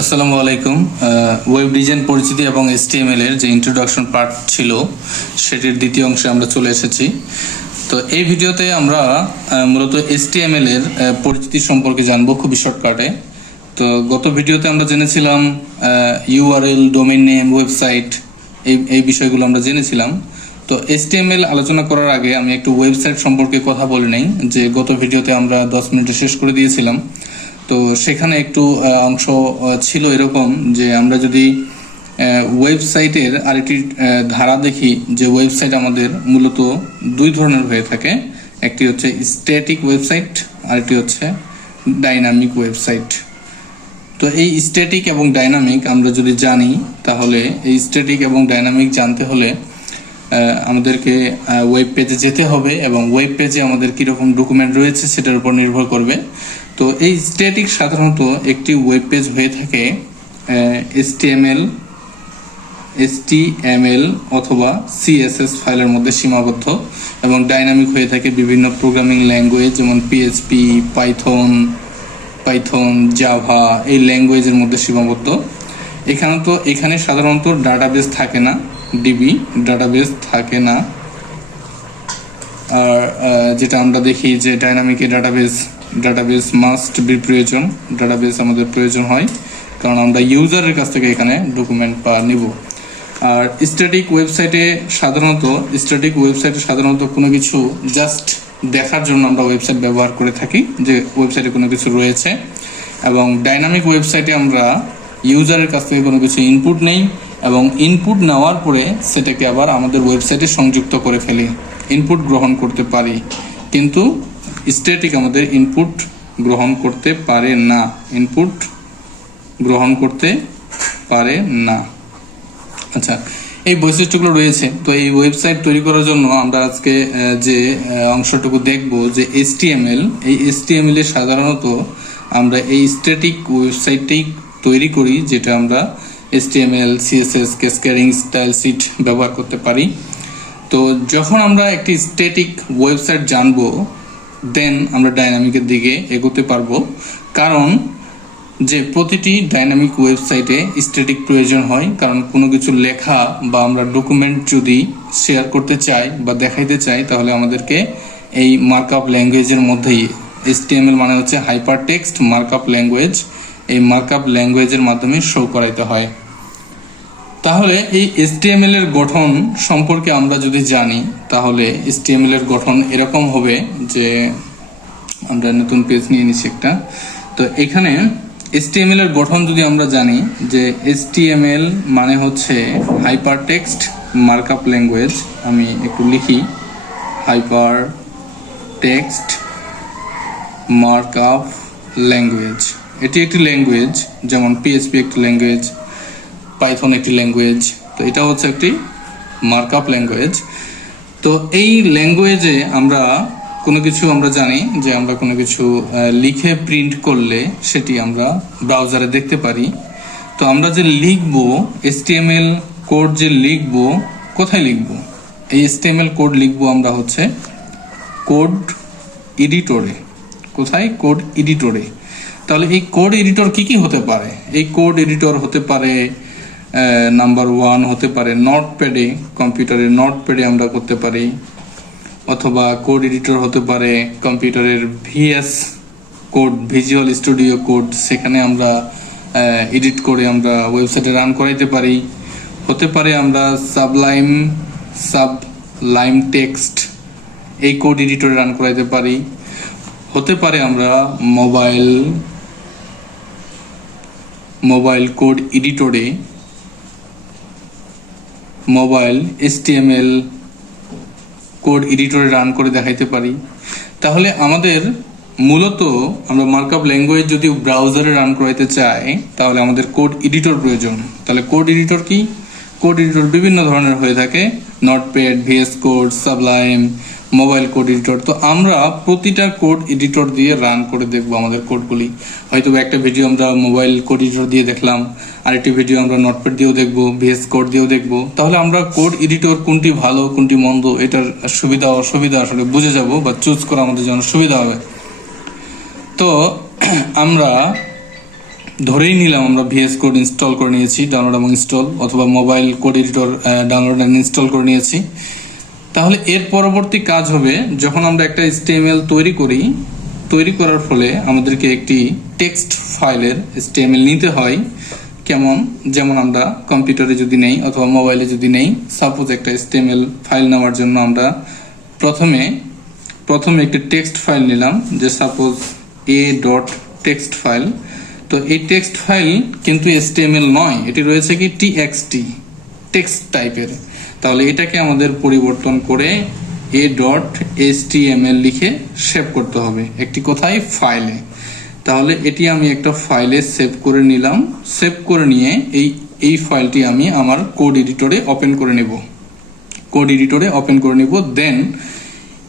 আসসালামু আলাইকুম। Web design পরিচিতি এবং HTML এর যে ইন্ট্রোডাকশন পার্ট ছিল সেটির দ্বিতীয় অংশে আমরা চলে এসেছি। তো এই ভিডিওতে আমরা মূলত HTML এর পরিচিতি সম্পর্কে জানবো খুবই শর্টকাটে। তো গত ভিডিওতে আমরা জেনেছিলাম URL, ডোমেইন নেম, ওয়েবসাইট, এই বিষয়গুলো আমরা জেনেছিলাম। তো HTML আলোচনা করার আগে আমি একটু ওয়েবসাইট সম্পর্কে কথা বলে নেই, যে গত ভিডিওতে আমরা 10 মিনিটে শেষ করে দিয়েছিলাম। তো সেখানে একটু অংশ ছিল এরকম যে আমরা যদি ওয়েবসাইটের আরেকটি ধারা দেখি, যে ওয়েবসাইট আমাদের মূলত দুই ধরনের হয়ে থাকে। একটি হচ্ছে স্ট্যাটিক ওয়েবসাইট, আরেকটি হচ্ছে ডাইনামিক ওয়েবসাইট। তো এই স্ট্যাটিক এবং ডাইনামিক আমরা যদি জানি, তাহলে এই স্ট্যাটিক এবং ডাইনামিক জানতে হলে আমাদেরকে ওয়েব পেজে যেতে হবে, এবং ওয়েব পেজে আমাদের কীরকম ডকুমেন্ট রয়েছে সেটার উপর নির্ভর করবে। তো এই স্ট্যাটিক সাধারণত একটি ওয়েব পেজ হয়ে থাকে HTML অথবা CSS ফাইলের মধ্যে সীমাবদ্ধ, এবং ডাইনামিক হয়ে থাকে বিভিন্ন প্রোগ্রামিং ল্যাঙ্গুয়েজ, যেমন PHP, পাইথন, জাভা, এই ল্যাঙ্গুয়েজের মধ্যে সীমাবদ্ধ। এখানে সাধারণত ডাটাবেস থাকে না, ডিবি ডাটাবেস থাকে না। আর যেটা আমরা দেখি যে ডাইনামিকে ডাটাবেস মাস্ট বি প্রয়োজন, ডাটাবেস আমাদের প্রয়োজন হয়, কারণ আমরা ইউজারের কাছ থেকে এখানে ডকুমেন্ট নিব। আর স্ট্যাটিক ওয়েবসাইটে সাধারণত কোনো কিছু জাস্ট দেখার জন্য আমরা ওয়েবসাইট ব্যবহার করে থাকি, যে ওয়েবসাইটে কোনো কিছু রয়েছে। এবং ডাইনামিক ওয়েবসাইটে আমরা ইউজারের কাছ থেকে কোনো কিছু ইনপুট নেই, এবং ইনপুট নেওয়ার পরে সেটাকে আবার আমাদের ওয়েবসাইটে সংযুক্ত করে ফেলি, ইনপুট গ্রহণ করতে পারি। কিন্তু স্ট্যাটিক আমাদের ইনপুট গ্রহণ করতে পারে না। আচ্ছা, এই বৈশিষ্ট্যগুলো রয়েছে। তো এই ওয়েবসাইট তৈরি করার জন্য আমরা আজকে যে অংশটুকু দেখব, যে এই HTML এ সাধারণত আমরা এই স্ট্যাটিক ওয়েবসাইটটি তৈরি করি, যেটা আমরা HTML, CSS, cascading, style sheet ব্যবহার করতে পারি। তো যখন আমরা একটি স্ট্যাটিক ওয়েবসাইট জানবো, দেন আমরা ডাইনামিকের দিকে এগোতে পারবো। কারণ যে প্রতিটি ডাইনামিক ওয়েবসাইটে স্ট্যাটিক প্রয়োজন হয়, কারণ কোনো কিছু লেখা বা আমরা ডকুমেন্ট যদি শেয়ার করতে চাই বা দেখাইতে চাই, তাহলে আমাদেরকে এই মার্কআপ ল্যাঙ্গুয়েজের মধ্যেই, HTML মানে হচ্ছে হাইপার টেক্সট মার্কআপ ল্যাঙ্গুয়েজ, এই মার্কআপ ল্যাঙ্গুয়েজের মাধ্যমে শো করাইতে হয়। তাহলে এই HTML এর গঠন সম্পর্কে আমরা যদি জানি, তাহলে HTML এর গঠন এরকম হবে, যে আমরা নতুন পেজ নিয়ে নিচ্ছি একটা। তো এখানে HTML এর গঠন যদি আমরা জানি, যে HTML মানে হচ্ছে হাইপার টেক্সট মার্কআপ ল্যাঙ্গুয়েজ। আমি একটু লিখি, হাইপার টেক্সট মার্কআপ ল্যাঙ্গুয়েজ। এটি একটি ল্যাঙ্গুয়েজ, যেমন PHP একটি ল্যাঙ্গুয়েজ, পাইথন একটি ল্যাঙ্গুয়েজ। তো এটা হচ্ছে একটি মার্কআপ ল্যাঙ্গুয়েজ। তো এই ল্যাঙ্গুয়েজে আমরা জানি যে আমরা কোনো কিছু লিখে প্রিন্ট করলে সেটি আমরা ব্রাউজারে দেখতে পারি। তো আমরা যে লিখব, HTML কোড যে লিখব, কোথায় লিখব? এই HTML কোড লিখব আমরা হচ্ছে কোড এডিটরে। কোথায়? কোড এডিটরে। তাহলে এই কোড এডিটর কি হতে পারে? এই কোড এডিটর হতে পারে, নাম্বার 1 হতে পারে নোটপ্যাডে, কম্পিউটারের নোটপ্যাডে আমরা করতে পারি, অথবা কোড এডিটর হতে পারে কম্পিউটারের VS code, visual studio code, সেখানে আমরা এডিট করে আমরা ওয়েবসাইটে রান করাইতে পারি। হতে পারে আমরা সাবলাইম টেক্সট, এই কোড এডিটরে রান করাইতে পারি। হতে পারে আমরা মোবাইল কোড এডিটরে মোবাইল HTML কোড এডিটরে রান করে দেখাইতে পারি। তাহলে আমাদের মূলত আমরা মার্কআপ ল্যাঙ্গুয়েজ যদি ব্রাউজারে রান করাইতে চাই, তাহলে আমাদের কোড এডিটর প্রয়োজন। তাহলে কোড এডিটর কি? কোড এডিটর বিভিন্ন ধরনের হয়ে থাকে, notepad, VS code, Sublime, mobile code editor. তো আমরা প্রতিটা কোড এডিটর দিয়ে রান করে দেখবো আমাদের কোডগুলি। হয়তো একটা ভিডিও আমরা মোবাইল কোড এডিটর দিয়ে দেখলাম, আরেকটি ভিডিও আমরা নোটপ্যাড দিয়েও দেখবো, VS কোড দিয়েও দেখবো। তাহলে আমরা কোড এডিটর কোনটি ভালো কোনটি মন্দ, এটার সুবিধা অসুবিধা আসলে বুঝে যাব, বা চুজ করা আমাদের জন্য সুবিধা হবে। তো আমরা ধরেই নিলাম আমরা ভিএস কোড ইনস্টল করে নিয়েছি, ডাউনলোড এবং ইনস্টল, অথবা mobile code editor download and install করে নিয়েছি। তাহলে এর পরবর্তী কাজ হবে, যখন আমরা একটা HTML তৈরি করার ফলে আমাদেরকে একটি টেক্সট ফাইলের HTML নিতে হয়। কেমন? যেমন আমরা কম্পিউটারে যদি নেই অথবা মোবাইলে যদি নেই, সাপোজ একটা HTML ফাইল নেওয়ার জন্য আমরা প্রথমে একটি টেক্সট ফাইল নিলাম, যে সাপোজ a.text ফাইল। তো এই টেক্সট ফাইল কিন্তু HTML নয়, এটি রয়েছে কি TXT, টেক্সট টাইপের। তাহলে এটাকে আমাদের পরিবর্তন করে a.html লিখে সেভ করতে হবে একটি কোথায়, ফাইলে। তাহলে এটি আমি একটা ফাইলে সেভ করে নিলাম। সেভ করে নিয়ে এই ফাইলটি আমি আমার কোড এডিটরে ওপেন করে নিব। দেন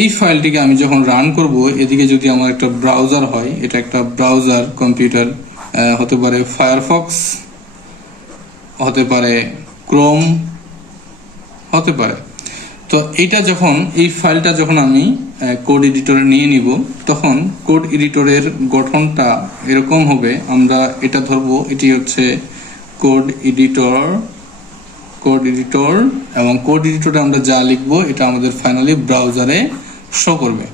এই ফাইলটিকে আমি যখন রান করব, এদিকে যদি আমার একটা ব্রাউজার হয়, এটা একটা ব্রাউজার কম্পিউটার, হতে পারে ফায়ারফক্স, হতে পারে ক্রোম, হতে পারে। তো এই ফাইলটা যখন আমি কোড এডিটরে নিয়ে নিব, তখন কোড এডিটরের গঠনটা এরকম হবে। আমরা এটা ধরবো, এটি হচ্ছে কোড এডিটর, এবং কোড এডিটরে আমরা যা লিখবো এটা আমাদের ফাইনালি ব্রাউজারে শো করবে,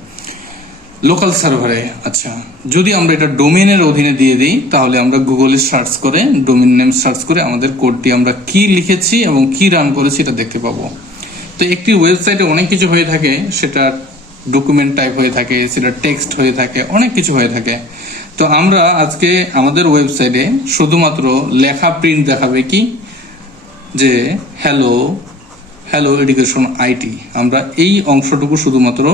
লোকাল সার্ভারে। আচ্ছা, যদি আমরা এটা ডোমেনের অধীনে দিয়ে দিই, তাহলে আমরা গুগলে সার্চ করে, ডোমেন নেম সার্চ করে আমাদের কোডটি আমরা কি লিখেছি এবং কি রান করেছি এটা দেখতে পাবো। তো একটি ওয়েবসাইটে অনেক কিছু হয়ে থাকে, সেটা ডকুমেন্ট টাইপ হয়ে থাকে, সেটা টেক্সট হয়ে থাকে, অনেক কিছু হয়ে থাকে। তো আমরা আজকে আমাদের ওয়েবসাইটে শুধুমাত্র লেখা প্রিন্ট দেখাবে কি, যে হ্যালো এডুকেশন আইটি, আমরা এই অংশটুকু শুধুমাত্র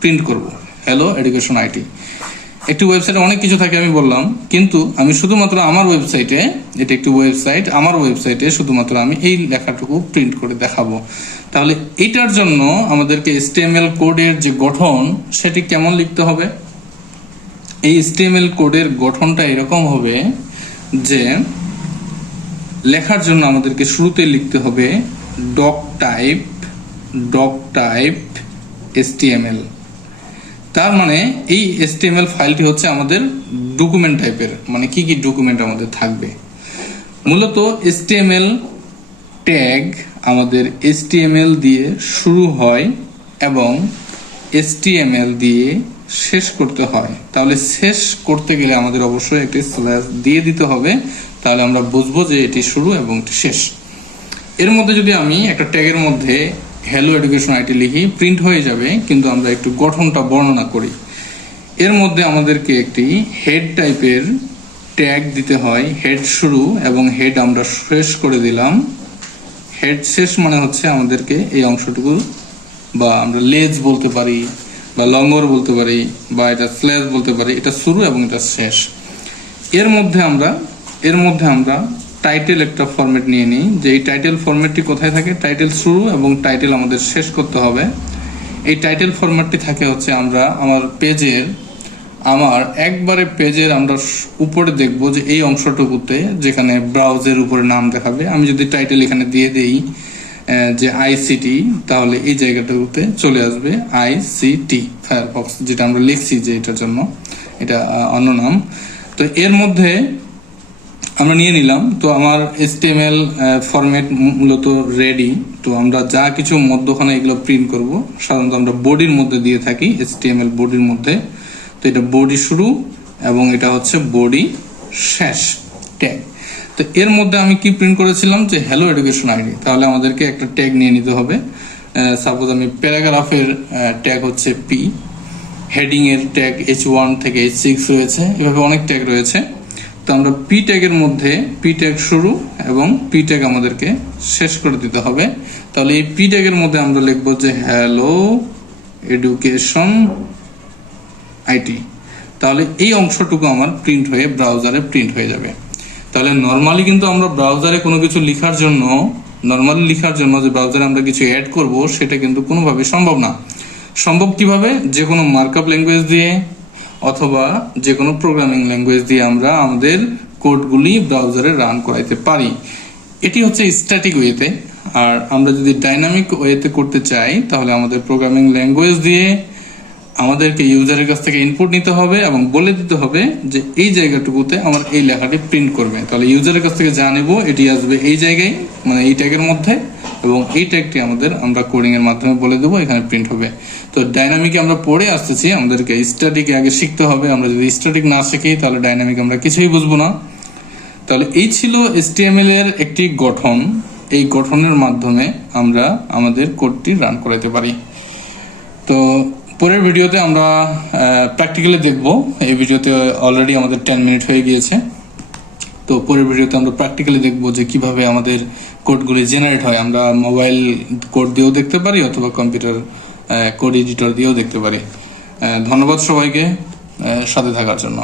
প্রিন্ট করব, হ্যালো এডুকেশন আইটি। একটি ওয়েবসাইটে অনেক কিছু থাকে আমি বললাম, কিন্তু আমি শুধুমাত্র আমার ওয়েবসাইটে, এটা একটি ওয়েবসাইট, আমার ওয়েবসাইটে শুধুমাত্র আমি এই লেখাটুকু প্রিন্ট করে দেখাবো। তাহলে এটার জন্য আমাদেরকে HTML কোডের যে গঠন, সেটি কেমন লিখতে হবে? এই HTML কোডের গঠনটা এরকম হবে যে, লেখার জন্য আমাদেরকে শুরুতে লিখতে হবে ডক টাইপ HTML। তার মানে এই HTML ফাইলটি হচ্ছে আমাদের ডকুমেন্ট টাইপের, মানে কি কি ডকুমেন্ট আমাদের থাকবে। মূলত HTML ট্যাগ আমাদের HTML দিয়ে শুরু হয় এবং HTML দিয়ে শেষ করতে হয়। তাহলে শেষ করতে গেলে আমাদের অবশ্যই একটি স্ল্যাশ দিয়ে দিতে হবে, তাহলে আমরা বুঝবো যে এটি শুরু এবং এটি শেষ। এর মধ্যে যদি আমি একটা ট্যাগের মধ্যে হ্যালো এডুকেশন আইটি লিখি, প্রিন্ট হয়ে যাবে, কিন্তু আমরা একটু গঠনটা বর্ণনা করি। এর মধ্যে আমাদেরকে একটি হেড টাইপের ট্যাগ দিতে হয়, হেড শুরু এবং হেড আমরা শেষ করে দিলাম। হেড শেষ মানে হচ্ছে আমাদেরকে এই অংশটুকু, বা আমরা লেজ বলতে পারি, বা লঙ্গর বলতে পারি, বা এটা স্ল্যাশ বলতে পারি, এটা শুরু এবং এটা শেষ। এর মধ্যে আমরা টাইটেল একটা ফরম্যাট নিয়ে নিই, যে এই টাইটেল ফরম্যাটটি কোথায় থাকে, টাইটেল শুরু এবং টাইটেল আমাদের শেষ করতে হবে। এই টাইটেল ফরম্যাটটি থাকে হচ্ছে, আমার পেজের আমরা উপরে দেখব যে এই অংশটুকুতে, যেখানে ব্রাউজের উপরে নাম দেখাবে, আমি যদি টাইটেল এখানে দিয়ে দেই যে ICT, তাহলে এই জায়গাটাতে চলে আসবে ICT ফায়ারফক্স, যেটা আমরা লিখছি যে এটার জন্য, এটা অন্য নাম। তো এর মধ্যে আমরা নিয়ে নিলাম। তো আমার HTML ফরম্যাট মূলত রেডি। তো আমরা যা কিছু মধ্যখানে এগুলো প্রিন্ট করব, সাধারণত আমরা বডির মধ্যে দিয়ে থাকি, HTML বডির মধ্যে। তো এটা বডি শুরু এবং এটা হচ্ছে বডি শেষ ট্যাগ। তো এর মধ্যে আমি কি প্রিন্ট করেছিলাম, যে হ্যালো এডুকেশন আইডি। তাহলে আমাদেরকে একটা ট্যাগ নিয়ে নিতে হবে। সাপোজ আমি প্যারাগ্রাফের ট্যাগ হচ্ছে P, হেডিং এর ট্যাগ H1 থেকে H6 রয়েছে, এভাবে অনেক ট্যাগ রয়েছে। তো আমরা P ট্যাগের মধ্যে P ট্যাগ শুরু এবং P ট্যাগ আমাদেরকে শেষ করে দিতে হবে। তাহলে এই P ট্যাগের মধ্যে আমরা লিখবো যে হ্যালো এডুকেশন আইটি। তাহলে এই অংশটুকু আমার প্রিন্ট হয়ে ব্রাউজারে প্রিন্ট হয়ে যাবে। তাহলে নর্মালি কিন্তু আমরা ব্রাউজারে কোনো কিছু লেখার জন্য যে ব্রাউজারে আমরা কিছু অ্যাড করব, সেটা কিন্তু কোনোভাবে সম্ভব না। সম্ভব কিভাবে? যে কোনো মার্কআপ ল্যাঙ্গুয়েজ দিয়ে অথবা যে কোনো প্রোগ্রামিং ল্যাঙ্গুয়েজ দিয়ে আমরা আমাদের কোডগুলি ব্রাউজারে রান করাইতে পারি। এটি হচ্ছে স্ট্যাটিক ওয়েতে। আর আমরা যদি ডাইনামিক ওয়েতে করতে চাই, তাহলে আমাদের প্রোগ্রামিং ল্যাঙ্গুয়েজ দিয়ে আমাদেরকে ইউজারের কাছ থেকে ইনপুট নিতে হবে এবং বলে দিতে হবে যে এই জায়গাটুকুতে আমার এই লেখাটি প্রিন্ট করবে। তাহলে ইউজারের কাছ থেকে যা নেব এটি আসবে এই জায়গায়, মানে এই ট্যাগের মধ্যে, এবং এই ট্যাগটি আমরা কোডিং এর মাধ্যমে বলে দেবো, এখানে প্রিন্ট হবে। তো ডাইনামিকে আমরা পড়ে আসতেছি, আমাদেরকে স্ট্যাটিকে আগে শিখতে হবে। আমরা যদি স্ট্যাটিক না শিখি তাহলে ডাইনামিক আমরা কিছুই বুঝবো না। তাহলে এই ছিল HTML এর একটি গঠন। এই গঠনের মাধ্যমে আমরা আমাদের কোডটি রান করাতে পারি। তো পরের ভিডিওতে আমরা প্র্যাকটিক্যালি দেখব। এই ভিডিওতে অলরেডি আমাদের 10 মিনিট হয়ে গিয়েছে। তো পরের ভিডিওতে আমরা প্র্যাকটিক্যালি দেখব যে কিভাবে আমাদের কোডগুলি জেনারেট হয়। আমরা মোবাইল কোড দিয়েও দেখতে পারি অথবা কম্পিউটার কোড এডিটর দিয়েও দেখতে পারি। ধন্যবাদ সবাইকে সাথে থাকার জন্য।